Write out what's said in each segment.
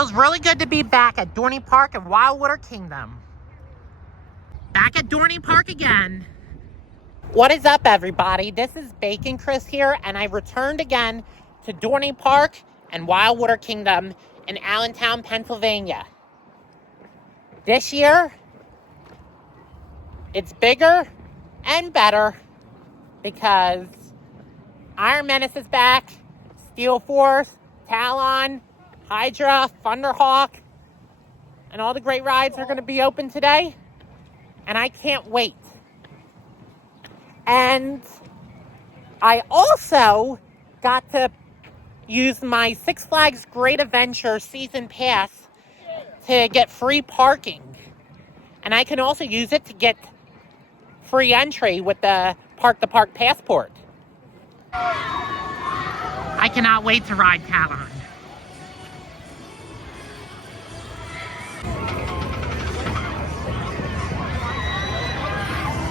Feels really good to be back at Dorney Park and Wildwater Kingdom. Back at Dorney Park again. What is up, everybody? This is Bacon Chris here, and I returned again to Dorney Park and Wildwater Kingdom in Allentown, Pennsylvania. This year, it's bigger and better because Iron Menace is back, Steel Force, Talon, Hydra, Thunderhawk, and all the great rides are going to be open today, and I can't wait. And I also got to use my Six Flags Great Adventure Season Pass to get free parking. And I can also use it to get free entry with the Park Passport. I cannot wait to ride Talon.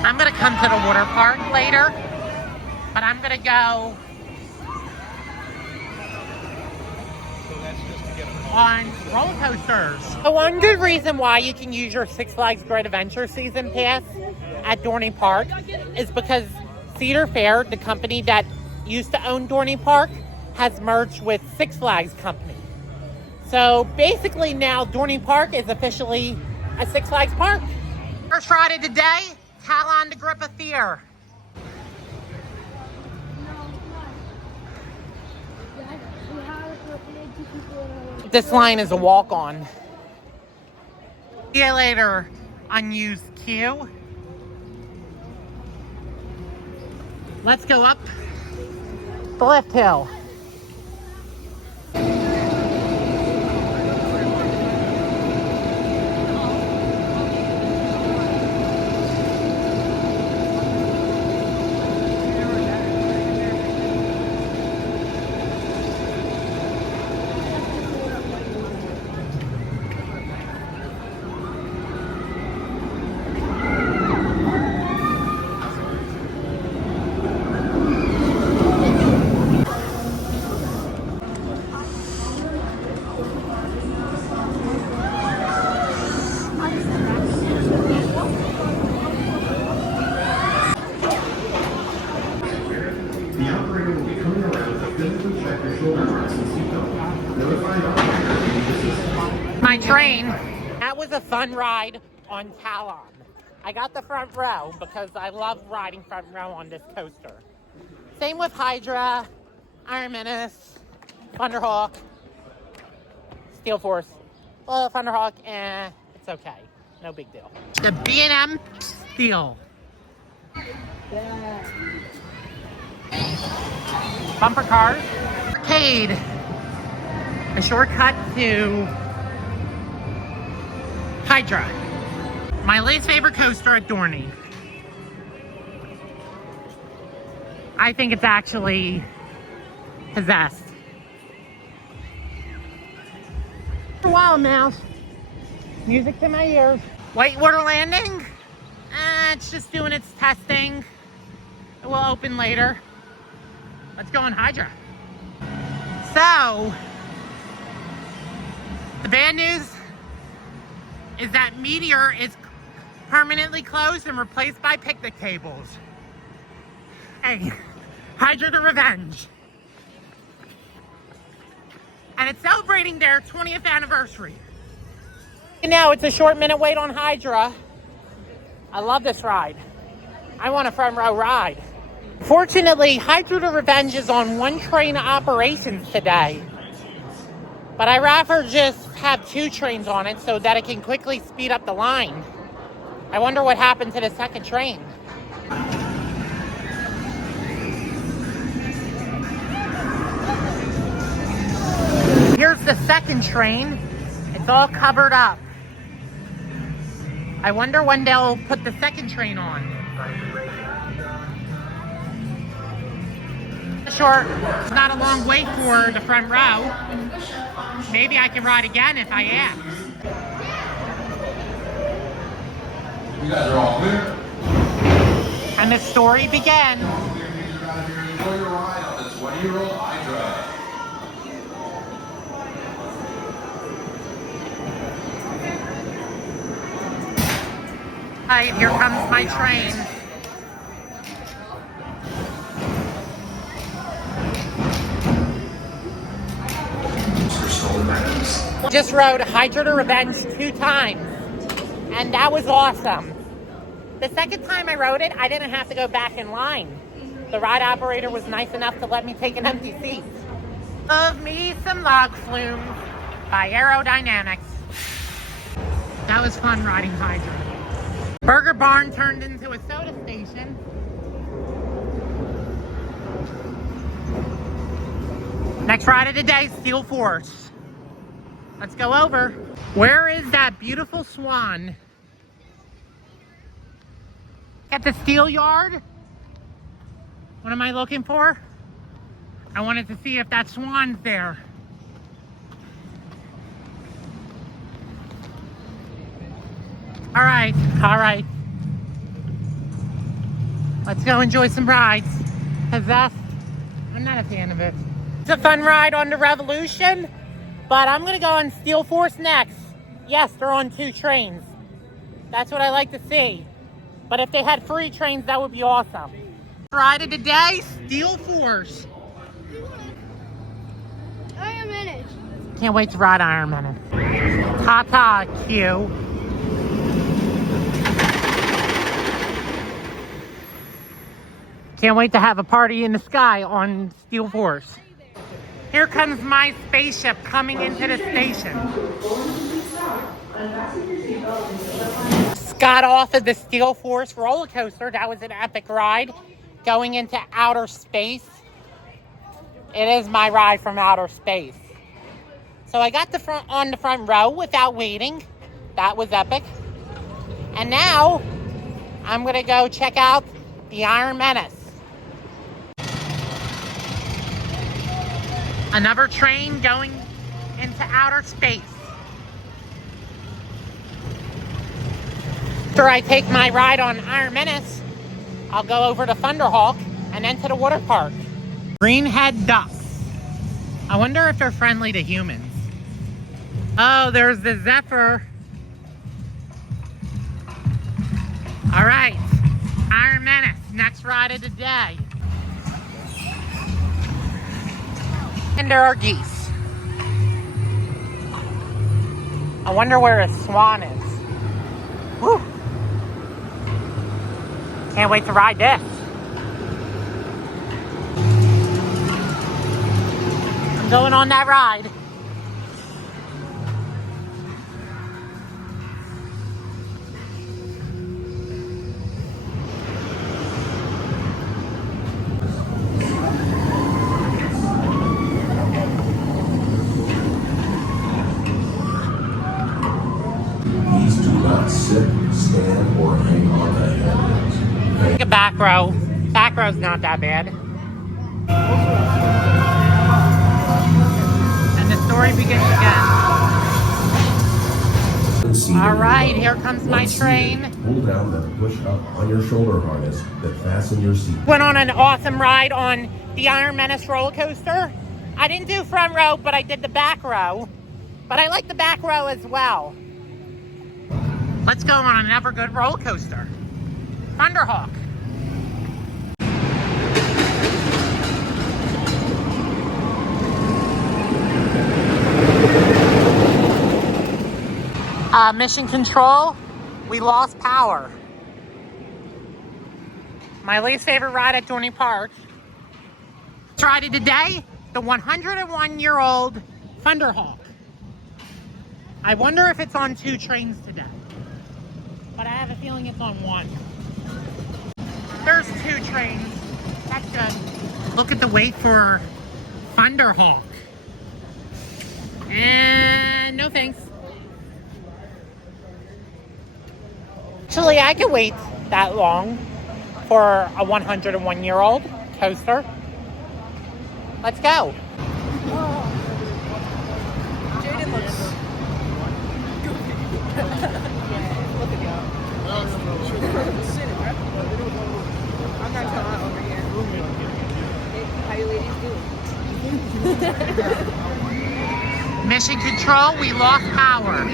I'm going to come to the water park later, but I'm going to go on roller coasters. So one good reason why you can use your Six Flags Great Adventure Season Pass at Dorney Park is because Cedar Fair, the company that used to own Dorney Park, has merged with Six Flags Company. So basically now Dorney Park is officially a Six Flags park. First ride of the day, Talon the Grip of Fear. This line is a walk-on. See you later, unused queue. Let's go up the lift hill. My train. That was a fun ride on Talon. I got the front row because I love riding front row on this coaster. Same with Hydra, Iron Menace, Thunderhawk, Steel Force. Well, Thunderhawk, it's okay. No big deal. The B&M Steel. Bumper cars. Arcade. A shortcut to Hydra. My least favorite coaster at Dorney. I think it's actually possessed. For a while, mouse. Music to my ears. Whitewater Landing. It's just doing its testing. It will open later. Let's go on Hydra. So, the bad news is that Meteor is permanently closed and replaced by picnic tables. Hey, Hydra the Revenge. And it's celebrating their 20th anniversary. And now it's a short minute wait on Hydra. I love this ride. I want a front row ride. Fortunately, Hydra the Revenge is on one train operations today. But I'd rather just have two trains on it so that it can quickly speed up the line. I wonder what happened to the second train. Here's the second train. It's all covered up. I wonder when they'll put the second train on. Sure, it's not a long wait for the front row. Maybe I can ride again if I ask. You guys are all clear? And the story begins. Enjoy your ride on the 20-year-old Hydra. Right, here comes my train. Just rode Hydra to Revenge 2 times, and that was awesome. The second time I rode it, I didn't have to go back in line. The ride operator was nice enough to let me take an empty seat. Love me some log flumes by Aerodynamics. That was fun riding Hydra. Burger Barn turned into a soda station. Next ride of the day, Steel Force. Let's go over. Where is that beautiful swan? At the steel yard? What am I looking for? I wanted to see if that swan's there. All right. Let's go enjoy some rides. Possessed, I'm not a fan of it. It's a fun ride on the Revolution, but I'm gonna go on Steel Force next. Yes, they're on 2 trains. That's what I like to see. But if they had free trains, that would be awesome. Ride of the day, Steel Force. Iron Minute. Can't wait to ride Iron Minute. Ta-ta, Q. Can't wait to have a party in the sky on Steel Force. Here comes my spaceship coming into the station. Got off of the Steel Force roller coaster. That was an epic ride. Going into outer space. It is my ride from outer space. So I got on the front row without waiting. That was epic. And now I'm gonna go check out the Iron Menace. Another train going into outer space. After I take my ride on Iron Menace, I'll go over to Thunderhawk and then to the water park. Greenhead ducks. I wonder if they're friendly to humans. Oh, there's the Zephyr. All right, Iron Menace, next ride of the day. And there are geese. I wonder where a swan is. Woo! Can't wait to ride this. I'm going on that ride. Sit, stand, or hang on the handrails. Take a back row. Back row's not that bad. And the story begins again. All right, here comes my train. Pull down and push up on your shoulder harness that fasten your seat. Went on an awesome ride on the Iron Menace roller coaster. I didn't do front row, but I did the back row. But I like the back row as well. Let's go on another good roller coaster. Thunderhawk. Mission Control, we lost power. My least favorite ride at Dorney Park. Let's ride it today, the 101-year-old Thunderhawk. I wonder if it's on 2 trains today. But I have a feeling it's on 1. There's 2 trains. That's good. Look at the wait for Thunderhawk. And no thanks. Actually, I could wait that long for a 101-year-old coaster. Let's go. Jaden looks I'm not coming out over here. How you ladies doing? Mission Control, we lost power.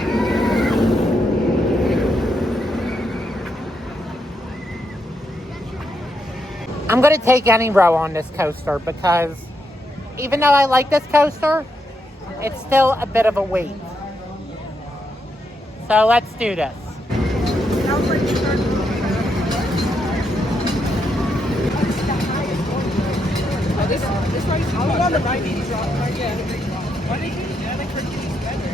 I'm gonna take any row on this coaster because even though I like this coaster, it's still a bit of a wait. So let's do this. This one is on the 90s. Yeah. Why did you? I like her kitties better.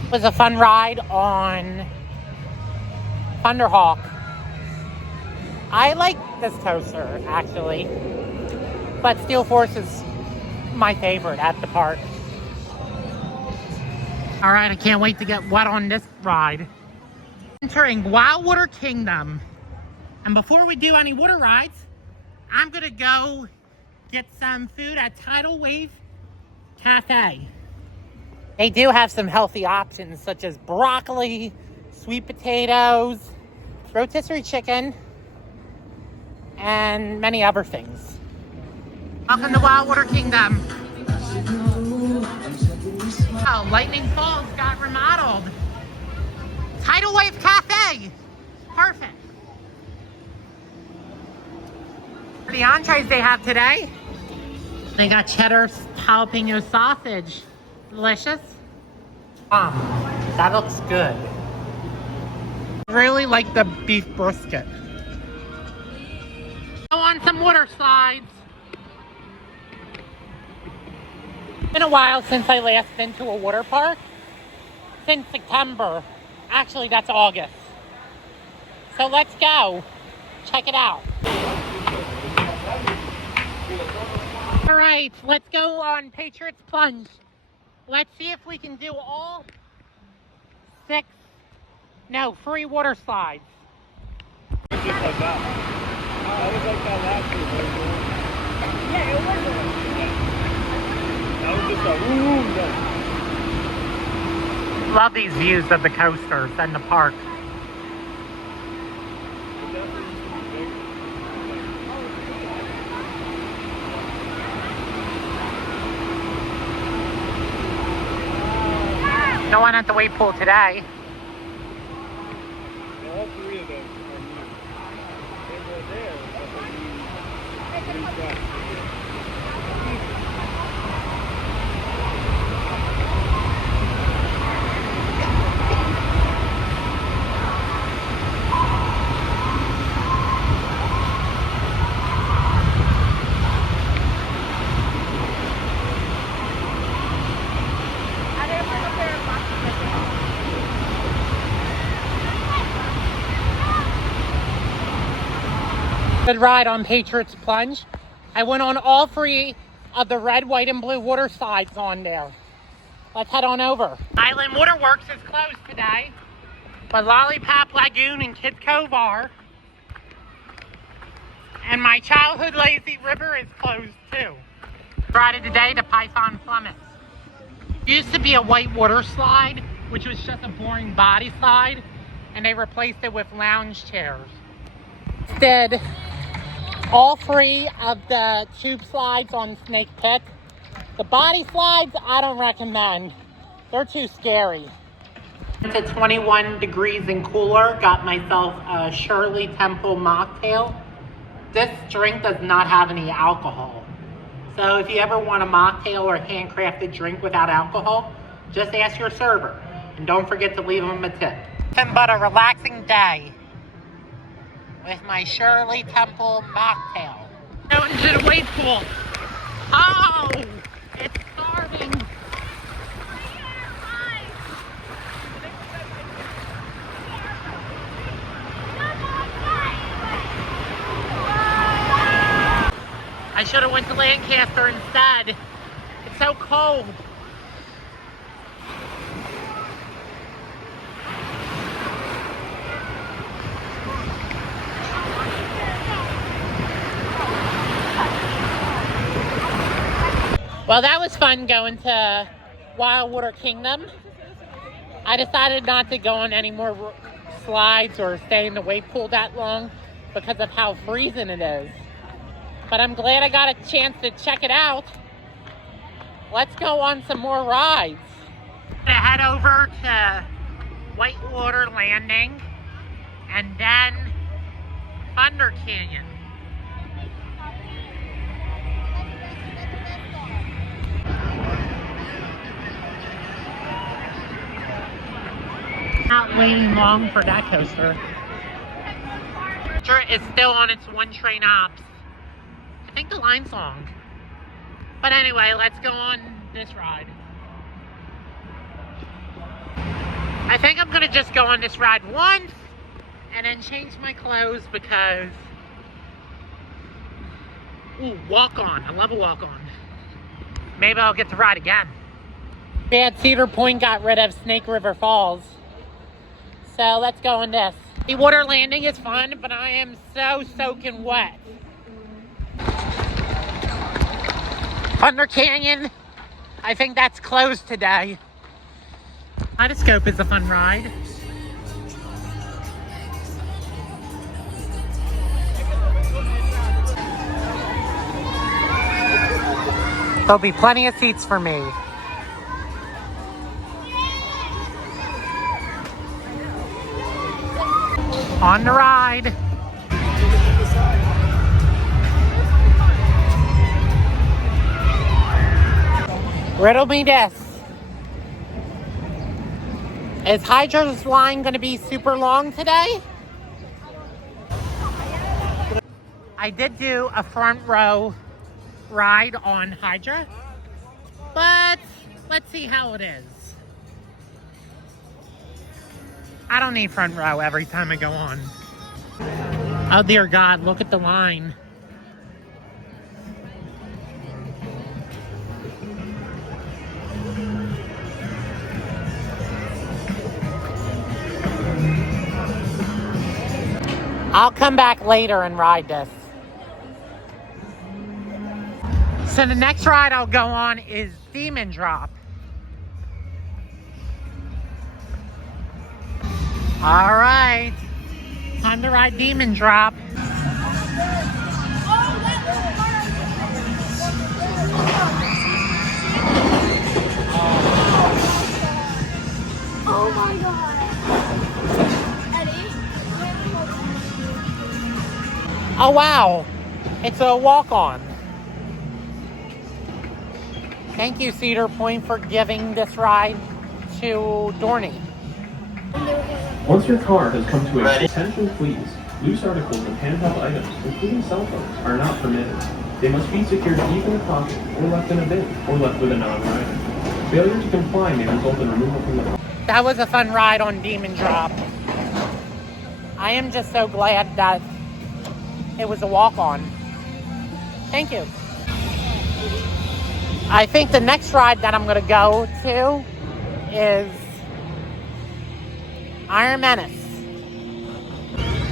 It was a fun ride on Thunderhawk. I like this coaster, actually. But Steel Force is my favorite at the park. All right, I can't wait to get wet on this ride. Entering Wildwater Kingdom. And before we do any water rides, I'm gonna go get some food at Tidal Wave Cafe. They do have some healthy options such as broccoli, sweet potatoes, rotisserie chicken, and many other things. Welcome to Wildwater Kingdom. Oh, Lightning Falls got remodeled. Tidal Wave Cafe. Perfect. For the entrees they have today, they got cheddar jalapeno sausage. Delicious. That looks good. Really like the beef brisket. Go on some water slides. It's been a while since I last been to a water park. Since September. Actually, that's August. So let's go. Check it out. All right, let's go on Patriots Plunge. Let's see if we can do all free water slides. Just like that. That was like that last year. Yeah, it was. That was just a woo then. Love these views of the coasters and the park. No one at the wave pool today. All three of them are new. They were there, but they're new. Good ride on Patriots Plunge. I went on all three of the red, white, and blue water slides on there. Let's head on over. Island Waterworks is closed today, but Lollipop Lagoon and Kids Cove are. And my childhood lazy river is closed too. Friday today to Python Flemish. Used to be a white water slide, which was just a boring body slide, and they replaced it with lounge chairs. Instead, all three of the tube slides on Snake Pit. The body slides, I don't recommend. They're too scary. Went to 21 degrees and cooler. Got myself a Shirley Temple mocktail. This drink does not have any alcohol. So if you ever want a mocktail or a handcrafted drink without alcohol, just ask your server. And don't forget to leave them a tip. Nothing but a relaxing day with my Shirley Temple mocktail. Out into the wave pool. Oh, it's starting. I should have went to Lancaster instead. It's so cold. Well, that was fun going to Wildwater Kingdom. I decided not to go on any more slides or stay in the wave pool that long because of how freezing it is. But I'm glad I got a chance to check it out. Let's go on some more rides. To head over to Whitewater Landing and then Thunder Canyon. Not waiting long for that coaster. It's still on its one train ops. I think the line's long. But anyway, let's go on this ride. I think I'm gonna just go on this ride once and then change my clothes because, ooh, walk on. I love a walk on. Maybe I'll get to ride again. Bad Cedar Point got rid of Snake River Falls. So let's go on this. The water landing is fun, but I am so soaking wet. Thunder Canyon, I think that's closed today. Kaleidoscope is a fun ride. There'll be plenty of seats for me. On the ride. Riddle me this. Is Hydra's line going to be super long today? I did do a front row ride on Hydra, but let's see how it is. I don't need front row every time I go on. Oh dear God, look at the line. I'll come back later and ride this. So the next ride I'll go on is Demon Drop. All right, time to ride Demon Drop. Oh my God. Eddie? Oh wow, it's a walk-on. Thank you, Cedar Point, for giving this ride to Dorney. Once your car has come to a attention please, loose articles and handheld items, including cell phones, are not permitted. They must be secured either in a pocket, or left in a bin, or left with a non-rider. Failure to comply may result in removal from the car. That was a fun ride on Demon Drop. I am just so glad that it was a walk-on. Thank you. I think the next ride that I'm going to go to is Iron Menace.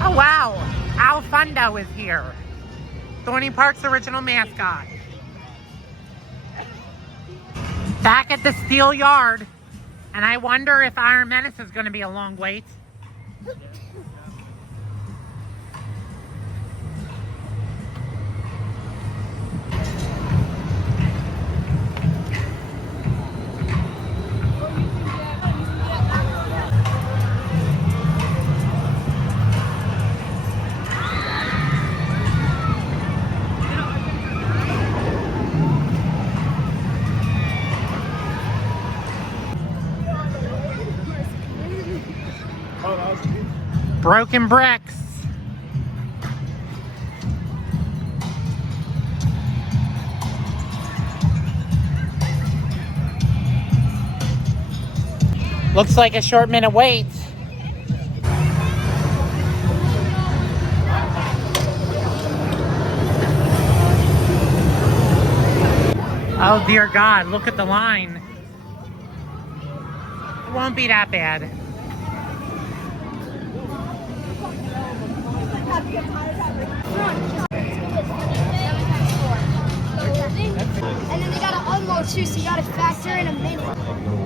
Oh wow, Al Fundo is here. Dorney Park's original mascot. Back at the Steel Yard, and I wonder if Iron Menace is going to be a long wait. Broken bricks. Looks like a short minute wait. Oh dear God, look at the line. It won't be that bad. And then they gotta unload too, so you gotta factor in a minute. Go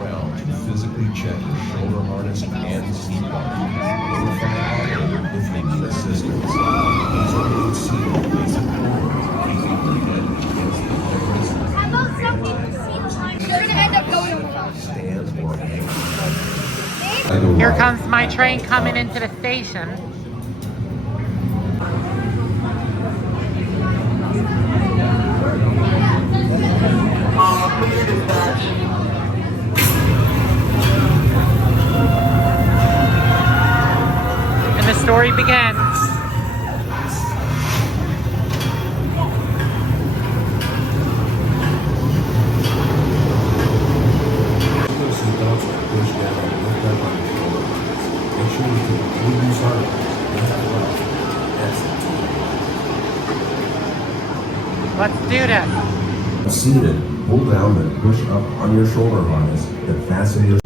around to physically check your shoulder harness and seat belt. If they need assistance, these are concealed basic rules, keeping your head against the How about something to see the line? You're gonna end up going on the phone. stand or hang Here comes my train coming into the station. And the story begins. Let's do this. Seated, pull down and push up on your shoulder harness and fasten your...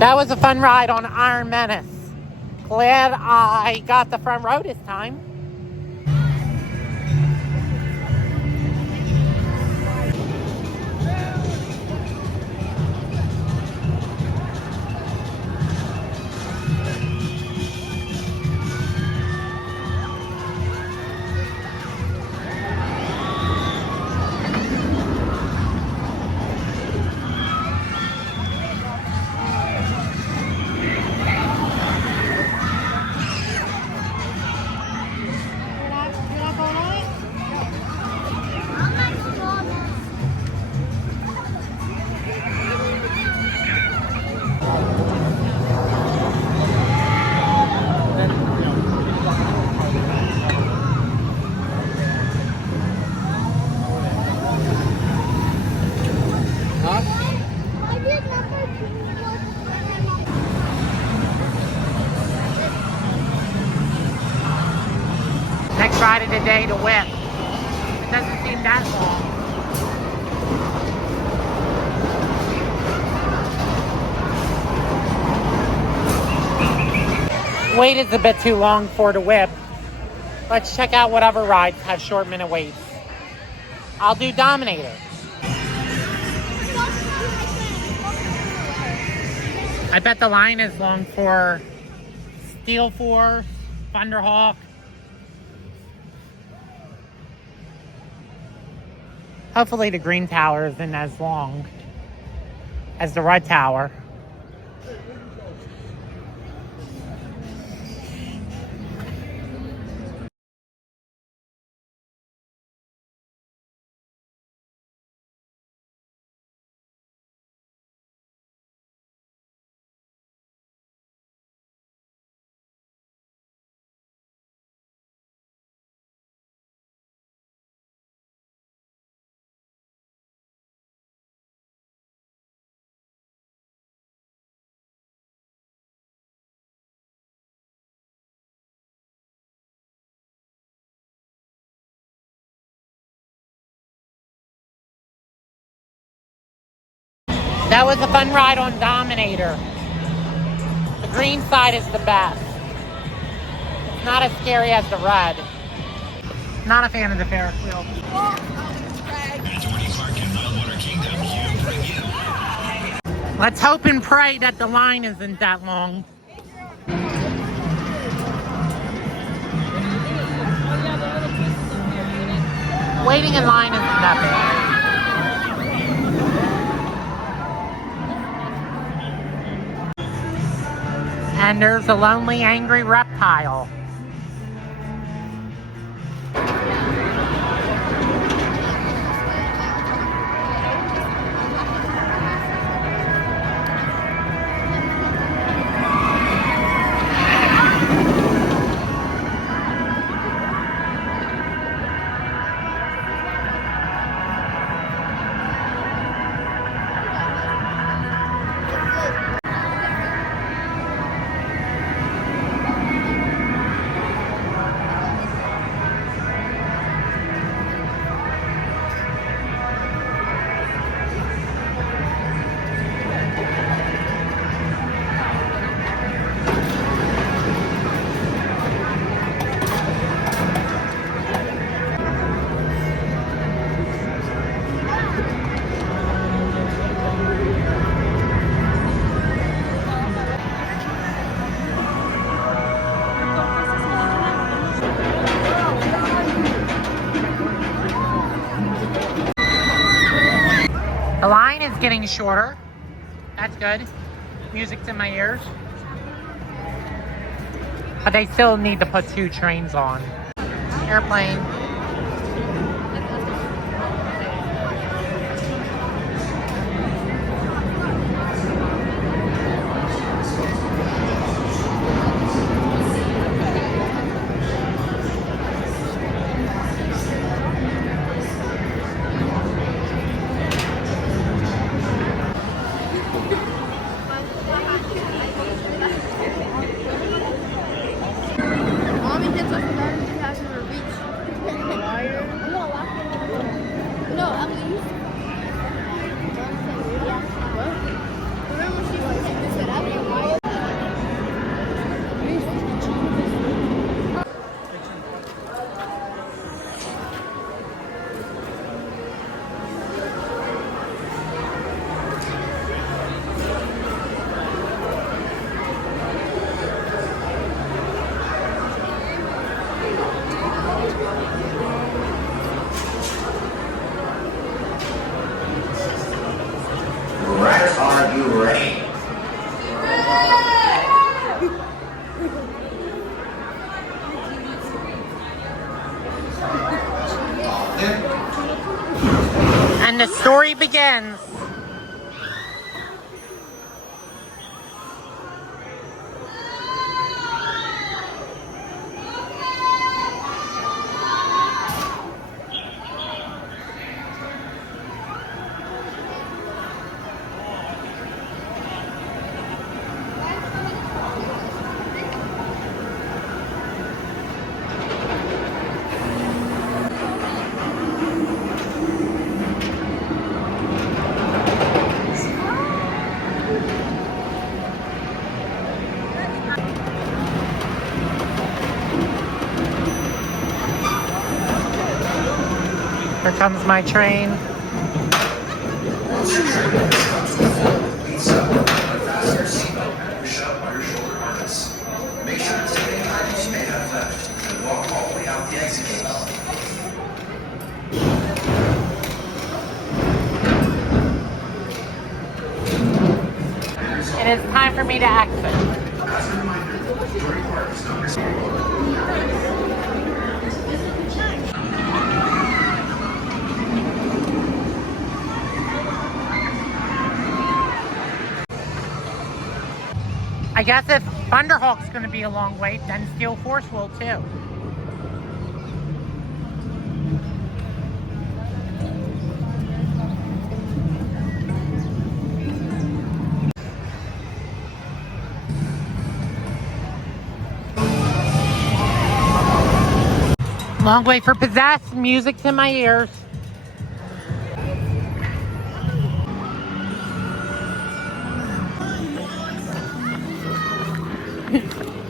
That was a fun ride on Iron Menace. Glad I got the front row this time. Next ride of the day, the whip. It doesn't seem that long. Wait is a bit too long for the whip. Let's check out what other rides have short minute waits. I'll do Dominator. I bet the line is long for Steel Force, Thunderhawk. Hopefully the green tower isn't as long as the red tower. That was a fun ride on Dominator. The green side is the best. It's not as scary as the red. Not a fan of the Ferris wheel. Wildwater Kingdom, you bring you. Let's hope and pray that the line isn't that long. Waiting in line isn't that bad. And there's a lonely, angry reptile. The line is getting shorter. That's good. Music's in my ears. But they still need to put 2 trains on. Airplane. Mommy gets us better than he has in her reach. No, at least. What? Remember she said, I mean, why? Riders, are you ready? And the story begins. Here comes my train. Make sure to take any items you may have left and walk all the way out the exit gate. It is time for me to exit. As a reminder, Dorney Park is not responsible. I guess if Thunderhawk's going to be a long wait, then Steel Force will too. Long wait for Possessed, music to my ears.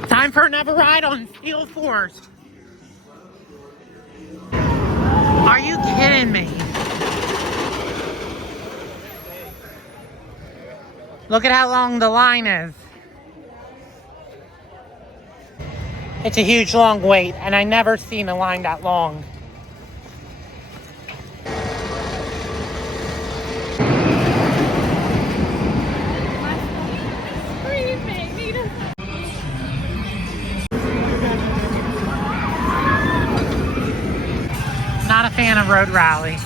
Time for another ride on Steel Force. Are you kidding me? Look at how long the line is. It's a huge long wait, and I never seen a line that long. Not a fan of Road Rally.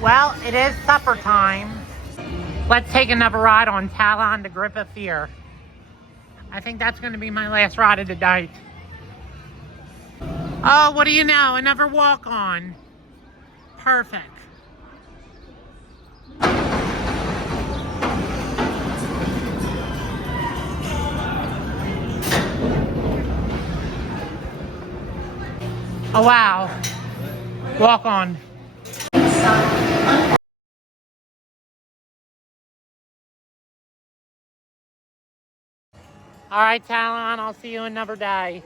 Well, it is supper time. Let's take another ride on Talon the Grip of Fear. I think that's going to be my last ride of the night. Oh, what do you know? Another walk-on. Perfect. Oh, wow. Walk-on. All right, Talon, I'll see you another day.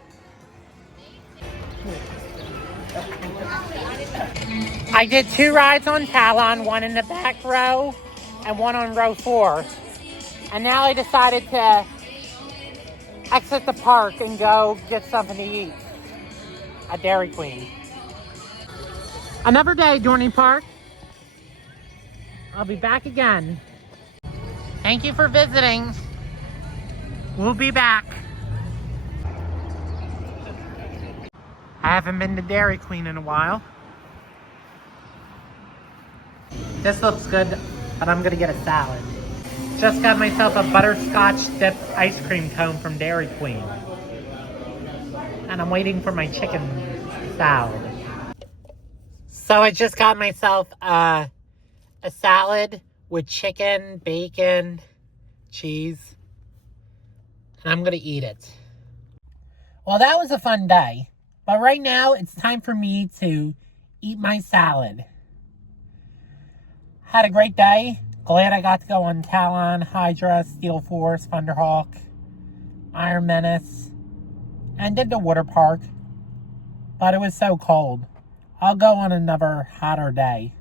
I did 2 rides on Talon, one in the back row and one on row 4. And now I decided to exit the park and go get something to eat at Dairy Queen. Another day, Dorney Park. I'll be back again. Thank you for visiting. We'll be back. I haven't been to Dairy Queen in a while. This looks good, but I'm gonna get a salad. Just got myself a butterscotch dipped ice cream cone from Dairy Queen. And I'm waiting for my chicken salad. So I just got myself a salad with chicken, bacon, cheese, and I'm gonna eat it. Well, that was a fun day, but right now it's time for me to eat my salad. Had a great day. Glad I got to go on Talon, Hydra, Steel Force, Thunderhawk, Iron Menace, and did the water park, but it was so cold. I'll go on another hotter day.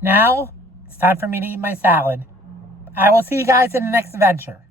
Now, it's time for me to eat my salad. I will see you guys in the next adventure.